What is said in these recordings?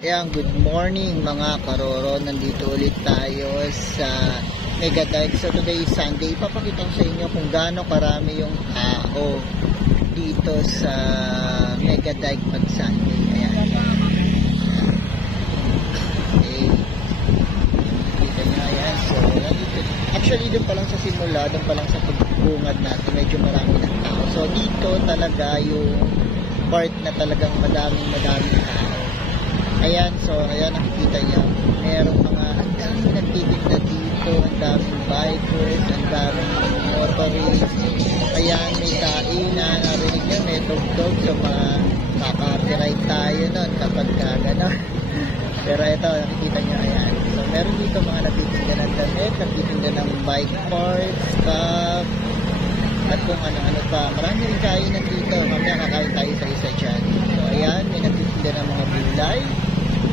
Ayan, good morning mga karoro. Nandito ulit tayo sa Mega Dive. So today is Sunday. Ipapakita ko sa inyo kung gaano karami yung tao dito sa Mega Dive pag Sunday. Ayan. Okay. Kita nyo, ayan. So, actually doon pa lang sa simula, doon pa lang sa pagbungad natin, medyo marami ng tao. So dito talaga yung part na talagang madaming tao. Ayan, so ayan, nakikita nyo, merong mga, ang daming nagtitinda dito, ang daming bikers, ang daming motorists. Ayan, may kainan, narinig nyo, may tugtog, so makaka-copyright tayo nun kapag gano'n. Pero ito, nakikita nyo, ayan. So meron dito mga nagtitinda ng damit, nagtitinda ng bike parts, stuff, at kung ano-ano pa. Marami rin kainan dito, mamaya kakain tayo sa isa dyan. So ayan, may nagtitinda ng mga gulay.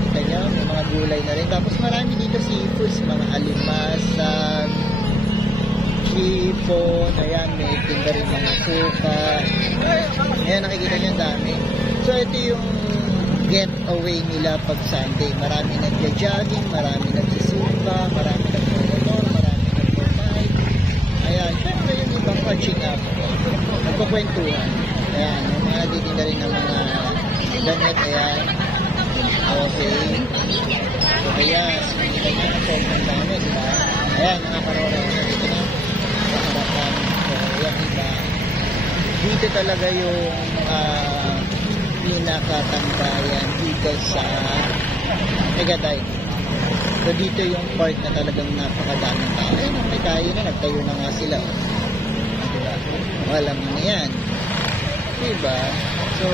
Kita nyo, may mga gulay na rin. Tapos marami dito seafoods, mga alimasag, chipon, ayan, may tinda rin mga suka. Ayan, nakikita nyo, dami. So ito yung getaway nila pag Sunday. Marami nagja-jogging, marami nagsisuka, marami nagmomotor, marami nagpo-bike. Ayan, syempre yung ibang catching up, nagkukwentuhan. Ayan, yung mga nagtitinda rin ng mga damit, ayan. Okay. So kaya, sinigita nyo na sobrang dami, diba? Ayan, mga karora, dito na sa harapan. So, ayan, diba? Dito talaga yung pinakatambayan dito sa Mega Dive. So dito yung part na talagang napakadaming tao. Ayan, may tayo na, nagtayo na nga sila. Diba? Walang na yan. Diba? So,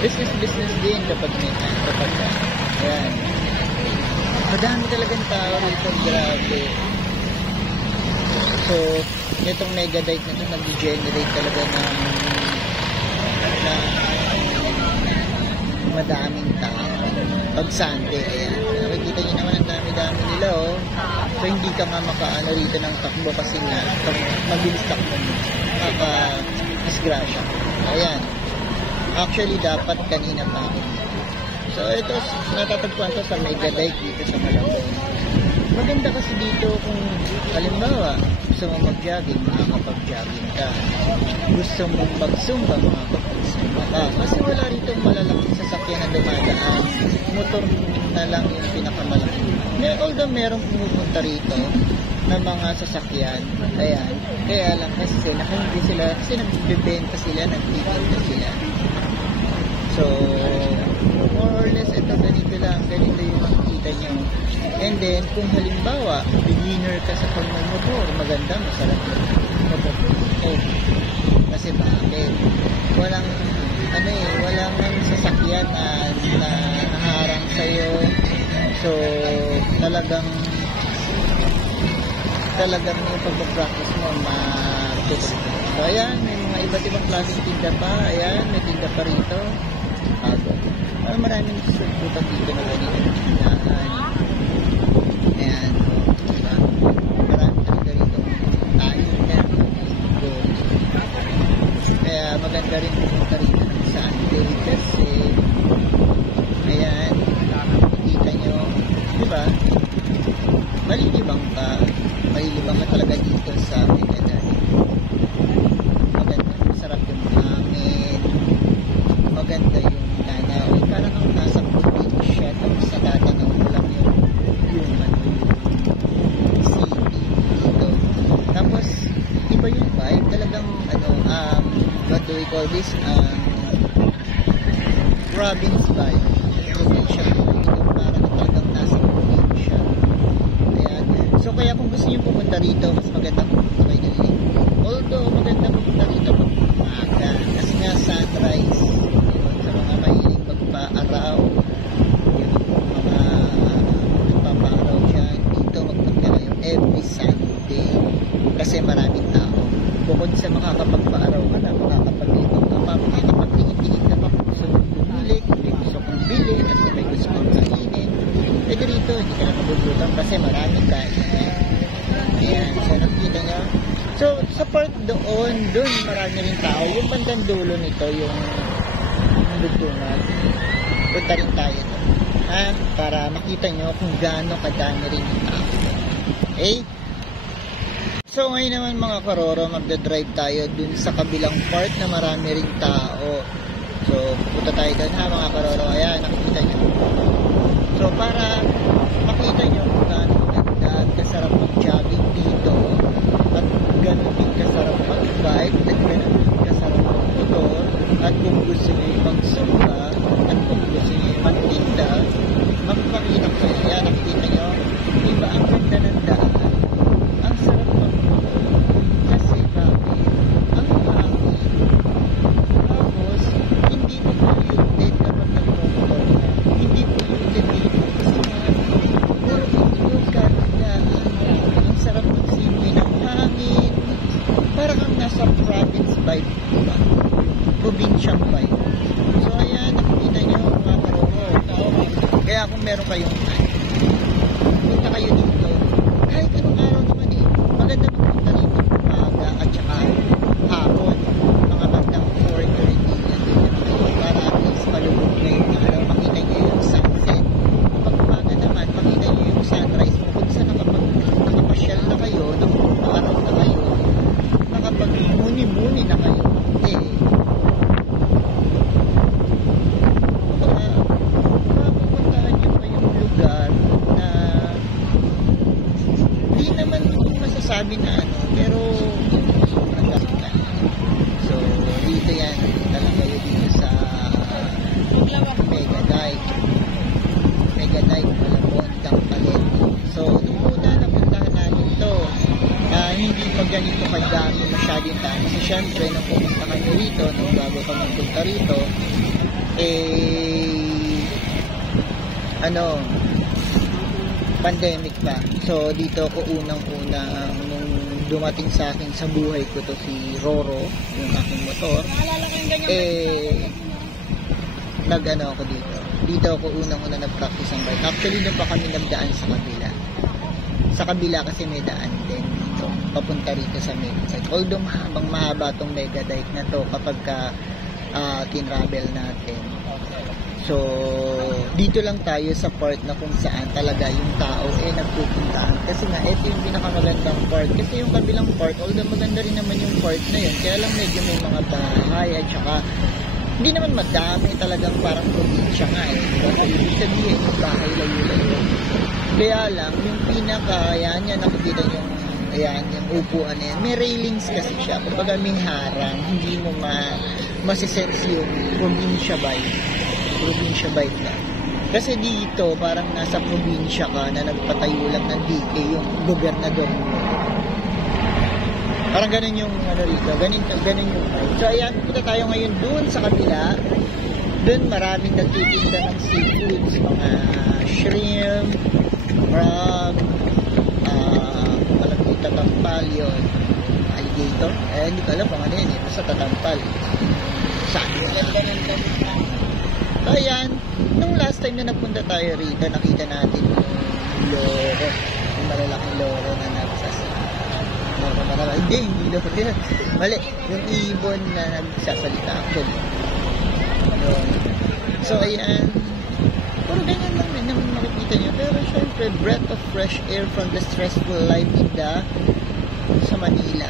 business din kapag may time, kapag ayan. Madami talagang tao rito, grabe. So, itong Mega Dive na ito, nag-generate talaga ng madaming tao pag Sunday, ayan. Nakikita nyo naman ang dami-dami nila, oh. So, hindi ka nga makaano rito ng takbo kasi nga, pag mabilis takbo mo, maka-disgrasya. Ayan. Actually, dapat kanina pa ako. So, ito, natatagpuan to sa Mega Dive dito sa Malabon. Maganda kasi dito kung, halimbawa, gusto mo mag-jogging, makakapag-jogging ka. Gusto mong mag-zumba, makakapag-zumba ka. Kasi wala rito malalaking sasakyan na dumadaan. Motor na lang yung pinakamalaki. Although merong pumupunta rito na mga sasakyan, ayan. Kaya lang kasi hindi sila, kasi nagbibenta sila, nagtitinda sila. So, more or less, ito ganito yung makikita nyo. And then, kung halimbawa, beginner ka sa pagmamotor, maganda, masarap yung motor. Oh, kasi bakit? Walang sasakyan na naharang sa'yo. So, talagang yung pag-practice mo matutunan. So, ayan, may mga iba't ibang klaseng tinda pa. Ayan, may tinda pa rito. Maraming susubutan dito na ganito ng tindahan. Ayan. Diba? Maraming talaga rito. Tayo na. Kaya maganda rin pumunta rito ng Sunday kasi ayan, kita nyo, diba? Malilibang ka talaga dito sa Mega Dive. Maganda, masarap yung hangin, maganda yung tanaw, parang ang nasa probinsya, tapos sa tatanaw mo lang yung city dito. Tapos iba yung vibe, talagang what do we call this, province vibe, probinsya dito, parang talagang nasa probinsya. Ayan. So kaya kung gusto nyo pumunta rito, mas maganda pumunta kayo na rin. Although maganda pumunta rito pag umaga kasi nga sunrise, yun, sa mga mahilig magpa-araw, yung mga nagpapa-araw dyan, dito magpunta kayo every Sunday kasi maraming tao. Bukod sa makakapagpa-araw ka na, makakapag-ibang ka pa, makakapag-tingin-tingin ka pa kung gusto mong bumili, kung may gusto kong bilhin, at kung may gusto kong kainin. Pwede rito, hindi ka na magugutom kasi maraming kainin. Ayan, so nakikita nyo. So, sa part doon marami rin tao. Yung bandang dulo nito, yung dugtungan. So, punta rin tayo doon. Ha? Para makita nyo kung gaano kadami rin yung tao. Okay? So ngayon naman mga karoro, magdadrive tayo dun sa kabilang part na marami ring tao. So pupunta tayo doon ha mga karoro. Ayan, nakikita nyo. So para makita nyo kung gaano ganda at kasarap mag-jogging dito, at gano'n din kasarap mag-bike, at gano'n din kasarap mag-motor, at kung gusto nyo yung mag-sumba, at kung gusto nyo yung magtinda, magpakita ko sa yan, nakikita nyo, diba ang ganda ng daan, ang sarap mag-motor, kasi bakit, ang hangin, tapos, hindi mo polluted kapag nag-motor ka, hindi polluted dito, kasi nga, pero yung ganda, ang sarap magsimoy ng hangin, para kang nasa province vibe, diba? Probinsyang vibe. So ayan, nakikita nyo mga karoro. Kaya kung meron kayong time, punta kayo dito. Kahit anong araw naman eh, maganda magpunta rito umaga at saka hapon. Mga bandang 4:30 para at least malubog na yung araw. Makita nyo yung sunset. Pag umaga naman, makita nyo yung sunrise. Kung saan nakapasyal na kayo, nakapag-araw na kayo, nakapag-muni-muni na kayo. Eh, mapupuntahan nyo pa yung lugar na di naman masasabi na ano, pero sobrang ganda. So, dito yan. Talaga kayo dito sa Megadike, Malabon, Dangkalit. So, nung una napuntahan natin to, hindi pa ganito kadami masyadong tayo. Kasi syempre, nung pumunta kami rito, nung bago kami punta rito, pandemic pa. So, dito ako unang-una, nung dumating sa akin sa buhay ko to si Roro, yung aking motor, nag-ano ako dito. Dito ako unang-una nag-practice ng bike. Actually, doon pa kami nagdaan sa kabila. Sa kabila kasi may daan din dito, papunta rito sa Megadike. Although mahaba tong Megadike na to kapag tinravel natin. So, dito lang tayo sa part na kung saan talaga yung tao nagpupuntahan. Kasi nga, ito yung pinakamagandang part. Kasi yung kabilang part, although maganda rin naman yung part na yun, kaya lang medyo may mga bahay at saka hindi naman madami, talagang parang probinsya nga eh. Ibig sabihin, yung bahay layo-layo. Kaya lang, yung ayan, nakikita yung, ayan, yung upuan na yan. May railings kasi siya. Kumbaga may harang, hindi mo masisense yung probinsya vibe na. Kasi dito, parang nasa probinsya ka na nagpatayo lang ng DK yung gobernador mo. Parang ganun yung ano rito, ganun yung vibe. So ayan, punta tayo ngayon dun sa kabila. Dun maraming nagtitinda ng seafoods, mga shrimp, crab, walang tatampal yun, alligator. Hindi ko alam kung ano yun eh, basta tatampal. Saan? So ayan, nung last time na nagpunta tayo rito, nakita natin yung loro, yung malalaking loro na hindi loro yun. Mali, yung ibon na nagsasalita ako. So ayan, puro ganyan lang rin naman makikita nyo. Pero syempre, breath of fresh air from the stressful life in sa Manila.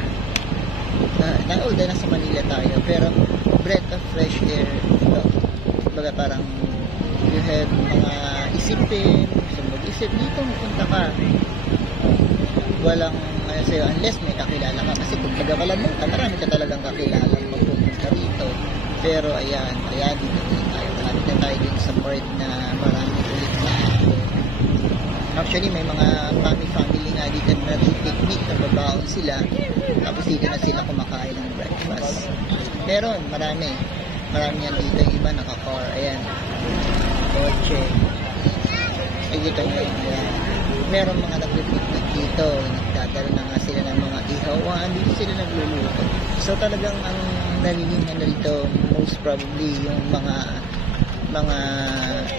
Although nasa Manila tayo, pero breath of fresh air ito. Baga parang you have mga isipin, gusto mag-isip, dito mapunta ka. Walang sa'yo, unless may kakilala ka. Kasi kung taga-Malabon ka, marami ka talagang kakilala magpupunta rito. Pero ayan, kaya dito tayo. Marami na tayo din sa part na marami ulit na ako. Actually, may mga family nga dito na picnic, nababaon sila. Tapos dito na sila kumakain ng breakfast. Meron, marami yan dito. Yung iba naka-car. Ayan. Kotse. Ay, dito ngayon. Ayan. Meron mga nagpipiknik dito. Nagdadala na nga sila ng mga ihawan. Dito sila nagluluto. So, talagang ang nalilinghan na dito, most probably, yung mga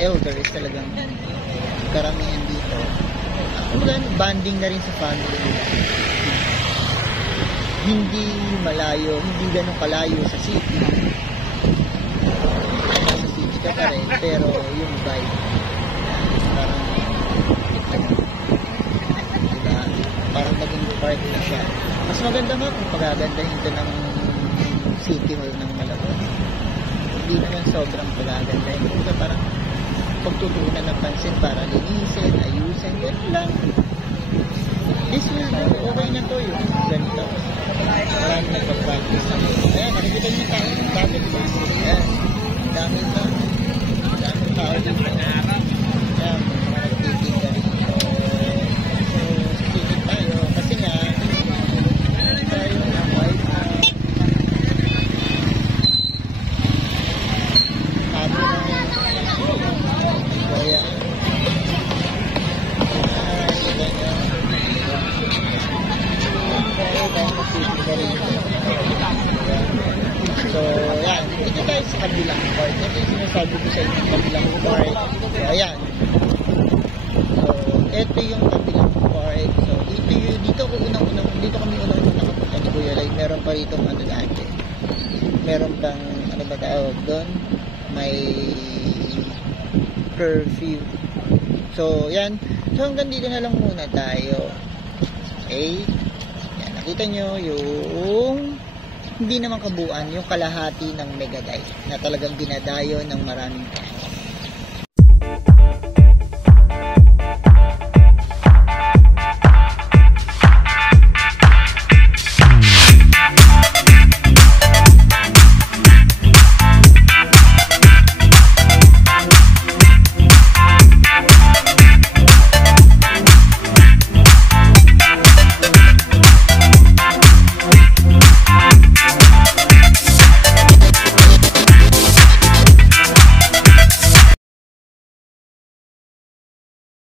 elders talagang karamihan dito. Banding na rin sa family. Hindi malayo, hindi ganun kalayo sa city. ka pa rin, pero yung vibe, parang, diba, parang naging park na siya. Mas maganda nga kung pagagandahin ito ng City Hall ng Malabon. Hindi naman sobrang pagagandahin. Ito parang pagtutuunan ng pansin para linisin, ayusin, gano'n lang. This will do. Okay na to yung ganito. Marami nagpag-practice na. Ayan, nakikita niyo tayo ng dami, diba? Ayan, daming tao dito. Ayan, mga nagtitig na rin. So, titig tayo. Kasi nga, tayo na white na habo na kaya so, yan. Dito tayo sa kabilang part. Ito yung sinasabi ko sa inyo kabilang part. So, ayan. So, ito yung kabilang part. So, dito kami unang-unang nakapunta ni Kuya Lai. Meron pa rito ano dati. Meron pang, ano ba tawag doon? May curfew. So, yan. So, hanggang dito na lang muna tayo. Okay? Yan. Nakita nyo yung hindi naman kabuuan, yung kalahati ng Megadite na talagang dinadayo ng maraming